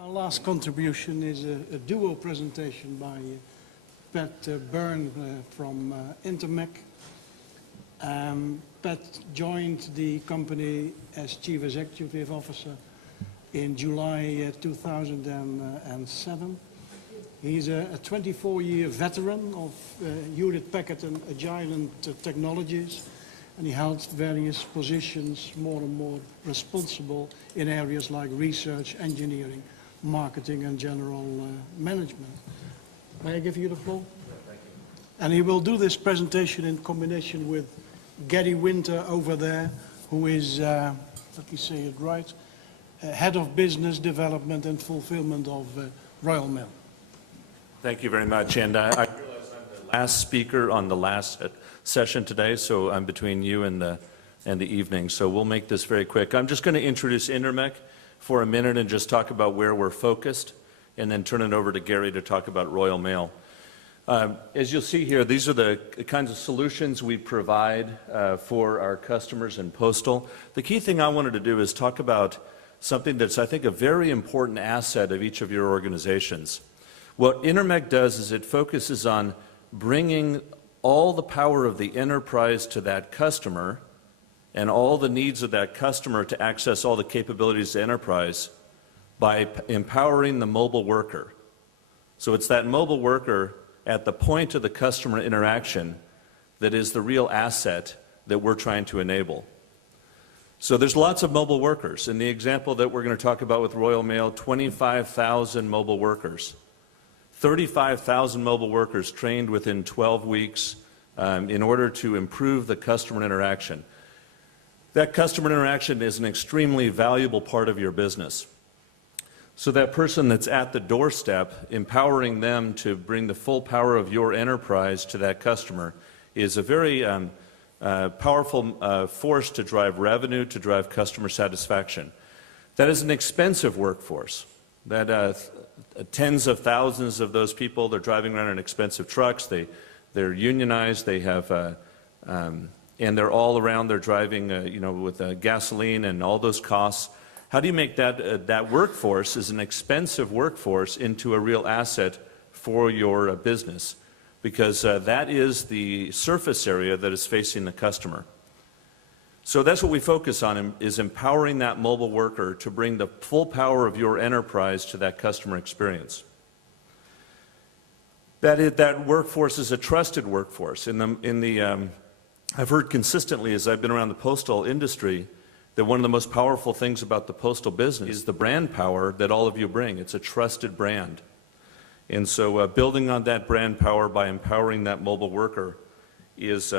Our last contribution is a duo presentation by Pat Byrne from Intermec. Pat joined the company as Chief Executive Officer in July 2007. He's a 24-year veteran of Hewlett-Packard and Agilent Technologies, and he held various positions, more and more responsible in areas like research, engineering, marketing, and general management. May I give you the floor? Yeah, thank you. And he will do this presentation in combination with Gary Winter over there, who is, let me say it right, Head of Business Development and Fulfillment of Royal Mail. Thank you very much. And I realize I'm the last speaker on the last session today, so I'm between you and the evening. So we'll make this very quick. I'm just going to introduce Intermec for a minute and just talk about where we're focused, and then turn it over to Gary to talk about Royal Mail. As you'll see here, these are the kinds of solutions we provide for our customers in postal. The key thing I wanted to do is talk about something that's, I think, a very important asset of each of your organizations. What Intermec does is it focuses on bringing all the power of the enterprise to that customer and all the needs of that customer to access all the capabilities of the enterprise by empowering the mobile worker. So it's that mobile worker at the point of the customer interaction that is the real asset that we're trying to enable. So there's lots of mobile workers. In the example that we're going to talk about with Royal Mail, 25,000 mobile workers. 35,000 mobile workers trained within 12 weeks in order to improve the customer interaction. That customer interaction is an extremely valuable part of your business. So that person that's at the doorstep, empowering them to bring the full power of your enterprise to that customer is a very powerful force to drive revenue, to drive customer satisfaction. That is an expensive workforce. That tens of thousands of those people, they're driving around in expensive trucks, they're unionized, they have and they're all around, they're driving with gasoline and all those costs. How do you make that workforce is an expensive workforce into a real asset for your business? Because that is the surface area that is facing the customer. So that's what we focus on, is empowering that mobile worker to bring the full power of your enterprise to that customer experience. That workforce is a trusted workforce. I've heard consistently as I've been around the postal industry that one of the most powerful things about the postal business is the brand power that all of you bring. It's a trusted brand. And so building on that brand power by empowering that mobile worker is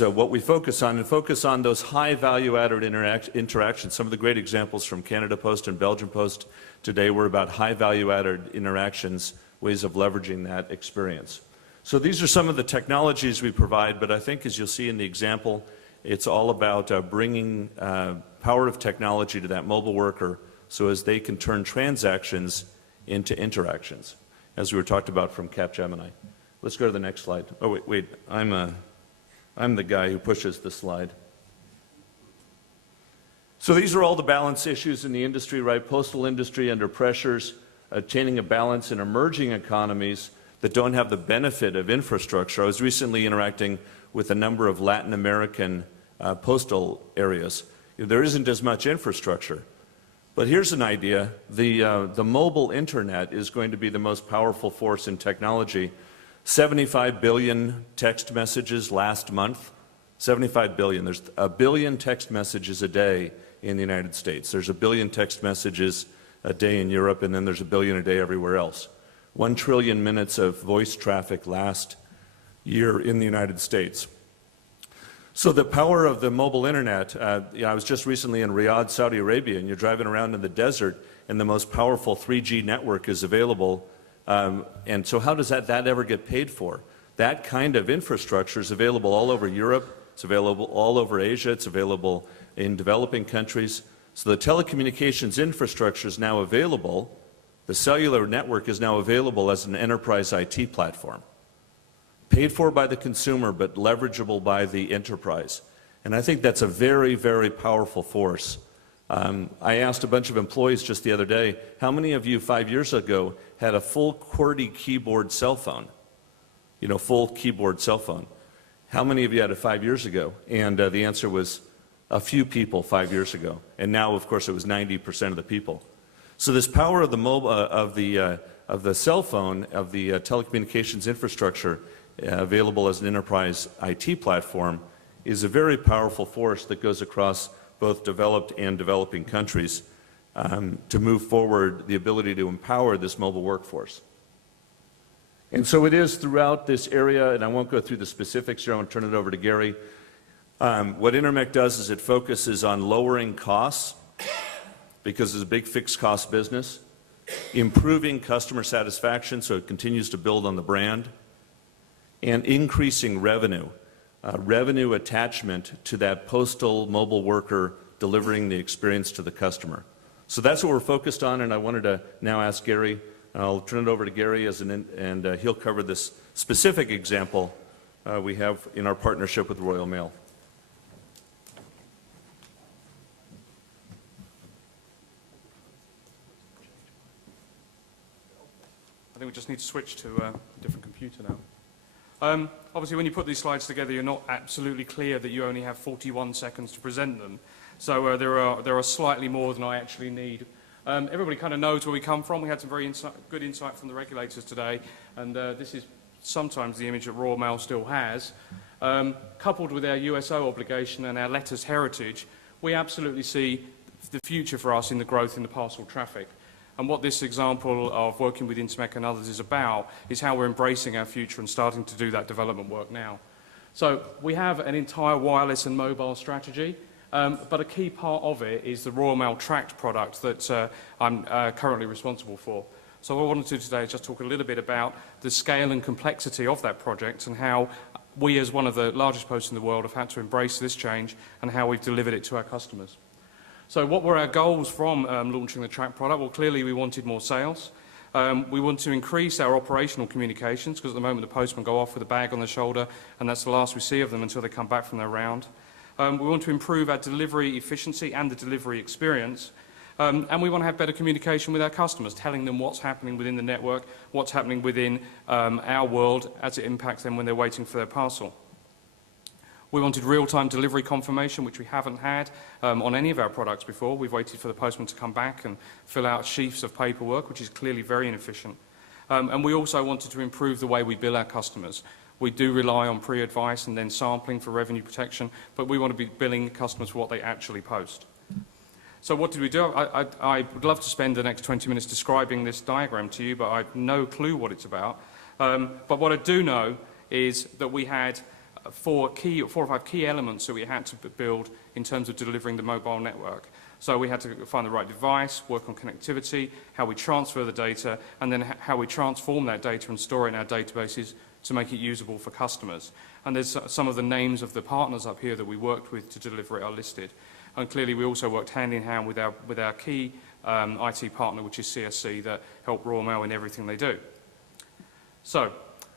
what we focus on, and focus on those high value-added interactions. Some of the great examples from Canada Post and Belgian Post today were about high value-added interactions, ways of leveraging that experience. So these are some of the technologies we provide, but I think as you'll see in the example, it's all about bringing power of technology to that mobile worker so as they can turn transactions into interactions, as we were talked about from Capgemini. Let's go to the next slide. Oh, wait, I'm the guy who pushes the slide. So these are all the balance issues in the industry, right? Postal industry under pressures, attaining a balance in emerging economies that don't have the benefit of infrastructure. I was recently interacting with a number of Latin American postal areas. There isn't as much infrastructure. But here's an idea. The mobile internet is going to be the most powerful force in technology. 75 billion text messages last month. 75 billion. There's a billion text messages a day in the United States. There's a billion text messages a day in Europe, and then there's a billion a day everywhere else. 1 trillion minutes of voice traffic last year in the United States. So the power of the mobile internet, I was just recently in Riyadh, Saudi Arabia, and you're driving around in the desert, and the most powerful 3G network is available. And so how does that ever get paid for? That kind of infrastructure is available all over Europe, it's available all over Asia, it's available in developing countries. So the telecommunications infrastructure is now available. The cellular network is now available as an enterprise IT platform. Paid for by the consumer, but leverageable by the enterprise. And I think that's a very, very powerful force I asked a bunch of employees just the other day, how many of you 5 years ago had a full QWERTY keyboard cell phone? You know, full keyboard cell phone. How many of you had it 5 years ago? And the answer was a few people 5 years ago. And now, of course, it was 90% of the people. So this power of the mobile, of the cell phone, of the telecommunications infrastructure available as an enterprise IT platform is a very powerful force that goes across both developed and developing countries to move forward the ability to empower this mobile workforce. And so it is throughout this area, and I won't go through the specifics here, I want to turn it over to Gary. What Intermec does is it focuses on lowering costs, because it's a big fixed cost business, improving customer satisfaction so it continues to build on the brand, and increasing revenue. Revenue attachment to that postal mobile worker delivering the experience to the customer. So that's what we're focused on, and I wanted to now ask Gary. I'll turn it over to Gary and he'll cover this specific example we have in our partnership with Royal Mail. I think we just need to switch to a different computer now. Obviously, when you put these slides together, you're not absolutely clear that you only have 41 seconds to present them. So there are slightly more than I actually need. Everybody kind of knows where we come from. We had some very good insight from the regulators today, and this is sometimes the image that Royal Mail still has. Coupled with our USO obligation and our letters heritage, we absolutely see the future for us in the growth in the parcel traffic. And what this example of working with Intermec and others is about is how we're embracing our future and starting to do that development work now. So we have an entire wireless and mobile strategy, but a key part of it is the Royal Mail Tracked product that I'm currently responsible for. So what I wanted to do today is just talk a little bit about the scale and complexity of that project and how we, as one of the largest posts in the world, have had to embrace this change and how we've delivered it to our customers. So what were our goals from launching the Track product? Well, clearly we wanted more sales. We want to increase our operational communications, because at the moment the postmen go off with a bag on their shoulder and that's the last we see of them until they come back from their round. We want to improve our delivery efficiency and the delivery experience. And we want to have better communication with our customers, telling them what's happening within the network, what's happening within our world as it impacts them when they're waiting for their parcel. We wanted real-time delivery confirmation, which we haven't had on any of our products before. We've waited for the postman to come back and fill out sheafs of paperwork, which is clearly very inefficient. And we also wanted to improve the way we bill our customers. We do rely on pre-advice and then sampling for revenue protection, but we want to be billing customers for what they actually post. So what did we do? I would love to spend the next 20 minutes describing this diagram to you, but I have no clue what it's about. But what I do know is that we had four or five key elements that we had to build in terms of delivering the mobile network. So we had to find the right device, work on connectivity, how we transfer the data, and then how we transform that data and store it in our databases to make it usable for customers. And there's some of the names of the partners up here that we worked with to deliver it are listed. And clearly we also worked hand in hand with our key IT partner, which is CSC, that help Royal Mail in everything they do. So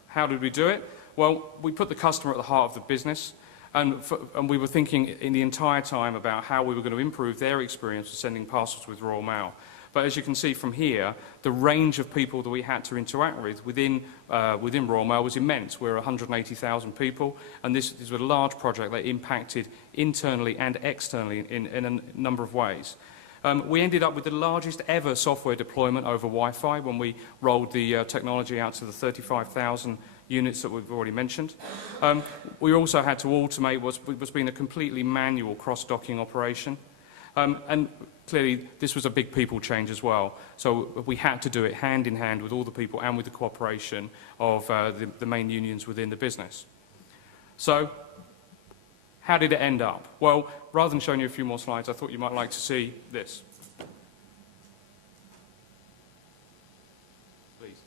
how did we do it? Well, we put the customer at the heart of the business, and we were thinking in the entire time about how we were going to improve their experience of sending parcels with Royal Mail. But as you can see from here, the range of people that we had to interact with within Royal Mail was immense. We're 180,000 people, and this was a large project that impacted internally and externally in a number of ways. We ended up with the largest ever software deployment over Wi-Fi when we rolled the technology out to the 35,000 units that we've already mentioned. We also had to automate what's been a completely manual cross-docking operation. And clearly, this was a big people change as well. So we had to do it hand in hand with all the people and with the cooperation of the main unions within the business. So how did it end up? Well, rather than showing you a few more slides, I thought you might like to see this. Please.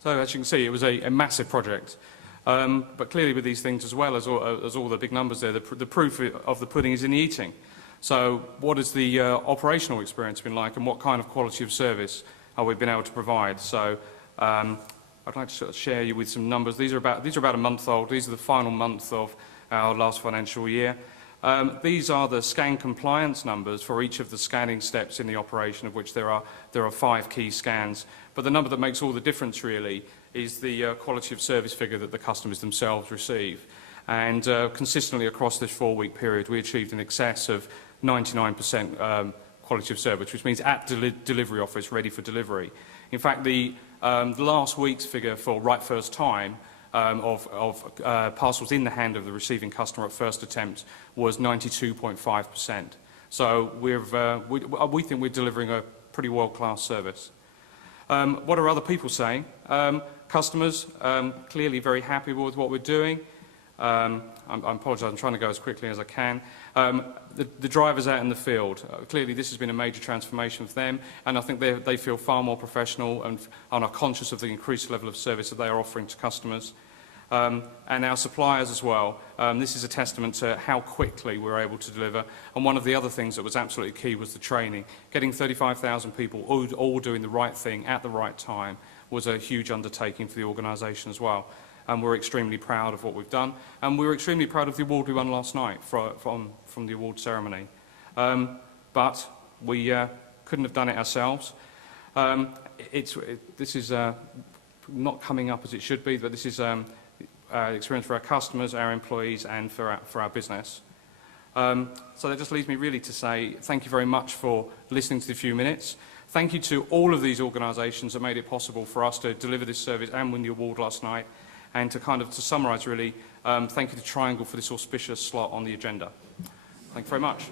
So as you can see, it was a massive project. But clearly with these things, as well as all the big numbers there, the proof of the pudding is in the eating. So what has the operational experience been like, and what kind of quality of service have we been able to provide? So I'd like to sort of share you with some numbers. These are about a month old. These are the final month of our last financial year. These are the scan compliance numbers for each of the scanning steps in the operation, of which there are 5 key scans. But the number that makes all the difference really is the quality of service figure that the customers themselves receive. And consistently across this 4-week period, we achieved in excess of 99% quality of service, which means at delivery office, ready for delivery. In fact, the last week's figure for right first time of parcels in the hand of the receiving customer at first attempt was 92.5%. So we think we're delivering a pretty world-class service. What are other people saying? Customers clearly very happy with what we're doing. I apologise, I'm trying to go as quickly as I can. The drivers out in the field, clearly this has been a major transformation for them, and I think they feel far more professional and are conscious of the increased level of service that they are offering to customers. And our suppliers as well. This is a testament to how quickly we're able to deliver. And one of the other things that was absolutely key was the training. Getting 35,000 people all doing the right thing at the right time was a huge undertaking for the organisation as well. And we're extremely proud of what we've done. And we were extremely proud of the award we won last night from the award ceremony. But we couldn't have done it ourselves. This is not coming up as it should be, but this is experience for our customers, our employees, and for our business. So that just leaves me really to say thank you very much for listening to the few minutes. Thank you to all of these organisations that made it possible for us to deliver this service and win the award last night. And to summarise really, thank you to Triangle for this auspicious slot on the agenda. Thank you very much.